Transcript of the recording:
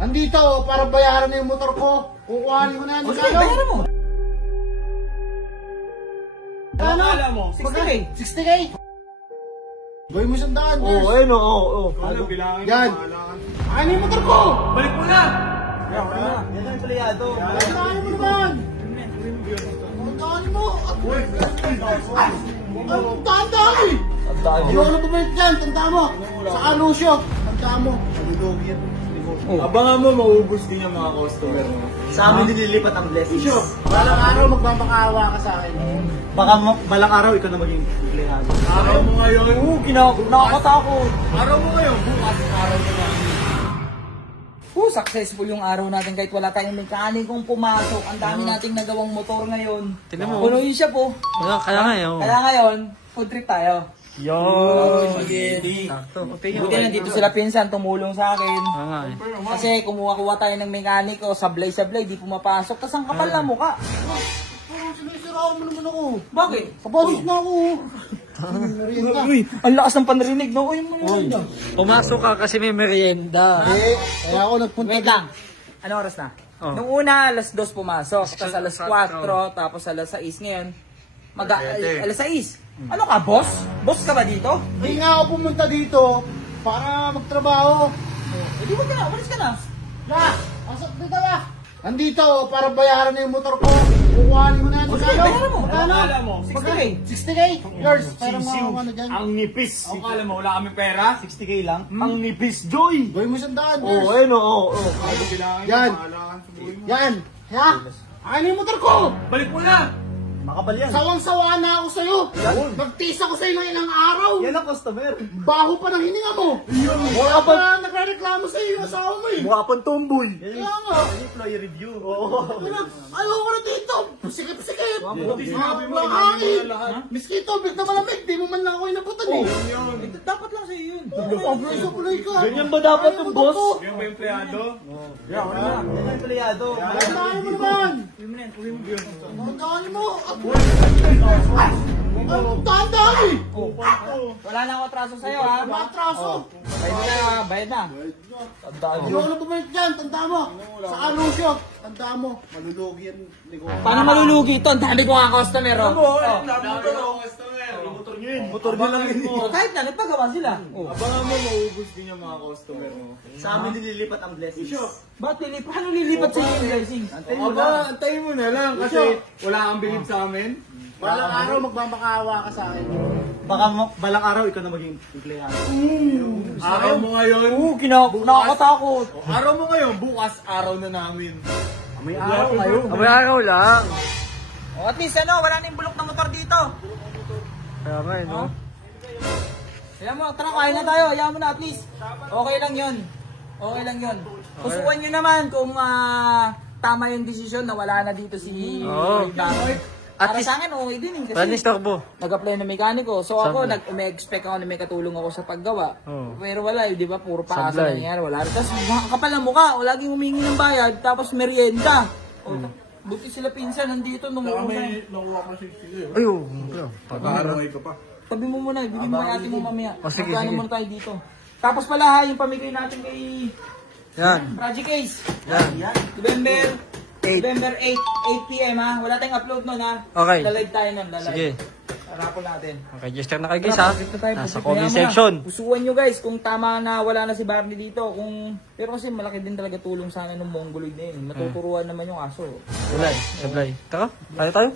Andito, para bayaran na yung motor ko. Kukuhanin ko na yan. O sige, bayaran mo. Ano? Alam mo, 60K. 60K? Gawin mo siyang daan. Ayun o. Ano, bilangin yan. Ano yung motor ko? Balik mo na. Yan ang empleyado. Ano mo naman? Tandaan mo. Tandaan mo. Hindi ako nababalik dyan. Tandaan mo. Saka Lucio. Tandaan mo. Abangan mo, maubos din yung mga customer mo. Sa amin nililipat ang blessings. Lucio, balang araw magmamakaawa ka sa akin. Baka balang araw ikaw na maging empleyado. Araw mo ngayon. Oo, nakakatakot. Araw mo ngayon. Bukas araw mo na. Successful yung araw natin kahit wala tayong mekanikong pumasok. Ang dami nating nagawang motor ngayon. Tingnan mo. Puno yung shop oh. Kaya ngayon. Kaya ngayon, food trip tayo. Yo! Spaghetti. Sakto. Buti nandito sila pinsan, tumulong sa akin. nga eh. Kasi kumuha tayo ng mekaniko, sablay-sablay, di pumapasok. Tapos ang kapal na mukha. Parang sinisiraan mo naman ako. Bakit? Kapasok na ako. Uy, ang lakas ng panrinig no? Uy, merienda. Pumasok ka kasi may merienda. Kaya ako nagpunta Wait lang. Ano oras na? Oh. Nung una, alas 2 pumasok. Tapos alas 4, tapos alas 6 ngayon. Alas 6. Ano ka, boss? Boss ka ba dito? Hindi nga ako pumunta dito para magtrabaho. Hindi mo na, walis ka na. Asok dito ba? Andito, para bayaran na yung motor ko. Kukuhanin mo na yan. O sige, bayaran mo. Magkano? mo, 60K. 60K? Yours. Pero mga ano dyan. Ang nipis. Ang kala mo, wala kaming pera? 60K lang. Ang nipis, Joy. Gawin mo siyang daan. Ayun o. Yan. Yan. Ha? Ano yung motor ko? Balik mo na. Makapal yan. Sawang-sawa na ako sa'yo. Nagtisa ko sa'yo ng ilang araw. Yan ang customer. Baho pa ng hininga mo. Wala pa nagre-reklamo sa'yo yung asawa mo eh. Mukha pang tomboy. Kaya nga. Employee review. Oo. Ayaw ko na dito. Sikip-sikip. Mga hangin. Miski tubig na malamig. Di mo man lang ako inabutan eh. Dapat lang sa'yo yun. Pabloy ka. Ganyan ba dapat yung boss? Yung ba empleyado? Yan ang empleyado. Tandaan mo naman. Tandaan mo. Tandaan eh. Wala na ako atraso sa'yo ha. Matraso. Bayad na. Hindi ako nababalik dyan. Tandaan mo. Saka Lucio. Tandaan mo. Malulugi yan. Paano malulugi ito? Ang dami ko nga customer oh. Motor nyo lang yun. Kahit na, nagpagawa sila. Abangan mo, maubos din yung mga customer mo. Sa amin nililipat ang blessings. Ba't lilipat? Paano lilipat sa iyo yung blessings? Antayin mo na lang kasi wala kang bilib sa amin. Balang araw magmamakaawa ka sa akin. Baka balang araw ikaw na maging empleyado. Araw mo ngayon. Oo, nakakatakot. Araw mo ngayon, bukas araw na namin. May araw kayo. May araw lang. O at least ano, wala na yung bulok ng motor dito. Kaya nga eh, no? Ayan mo, tara kain na tayo. Ayan mo na at least. Okay lang yun. Okay lang yun. Kusuan nyo naman kung tama yung desisyon na wala na dito si Oo. Para sa akin, okay din eh. Wala Kasi nistorbo. nag-apply na mekaniko. So ako, Sablay. nag-expect ako na may katulong ako sa paggawa. Oo. Pero wala, di ba? Puro paasa Sablay. nangyari. Wala rin. Tapos kapal ng mukha. Laging humingi ng bayad. Tapos merienda. Buti sila pinsan nandito nung una. Ayo. Pag-aaraway ka pa. Tabi mo muna, bibigyan mo natin mo mamaya. O, sige, Magkano sige. muna tayo dito. Tapos pala ha, yung pamigay natin kay Yan. Project Case. Yan. November 8 p.m. ha. Wala tayong upload nun ha. Okay. Lalive tayo nun, lalive. Sige. Rapol natin. Register na kayo guys ha. Nasa comment section. Pusuan nyo guys kung tama na wala na si Barney dito. Pero kasi malaki din talaga tulong sana ng Mongoloid na yun. Matuturuan naman yung aso. Sablay. Tara. Tayo tayo.